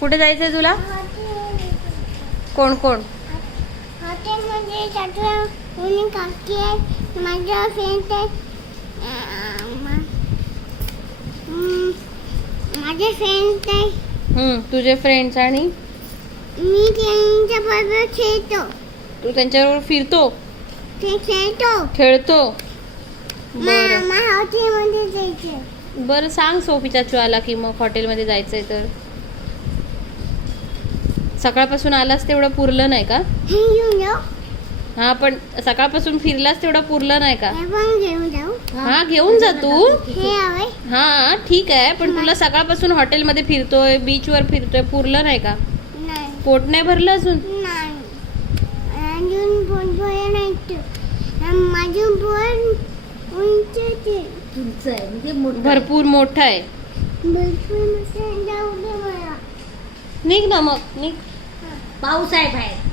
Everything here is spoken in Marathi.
कुठे जायचंय तुला? कोण कोण? हॉटेलमध्ये कोणी काकी आहे, माझ्या फ्रेंड आहे, माझे फ्रेंड्स आहे. तुझे फ्रेंड्स आणि मी त्यांच्या बरोबर खेळतो. तू त्यांच्याबरोबर फिरतो, ते खेळतो. बरं मला हॉटेलमध्ये जायचं. बरं सांग सोफी चाचू आला की मग हॉटेलमध्ये जायचंय तर. सकाळपासून आलास तेवढं पुरलं नाही का? हे घेऊन जाऊ. हा पण सकाळपासून फिरलास तेवढं पुरलं नाही का? हे पण घेऊन जाऊ. हा घेऊन जा तू. हे हवे. हा ठीक आहे, पण तुला सकाळपासून हॉटेलमध्ये फिरतोय, बीचवर फिरतोय, पुरलं नाही का? नाही पोट नाही भरलं अजून? नाही अजून पोट भरलं नाही. माझं पोट उंच आहे म्हणजे भरपूर मोठं आहे. भरपूर मस्त जाऊ दे मला. निघ ना मग निघ. पाऊस आहे बाहेर.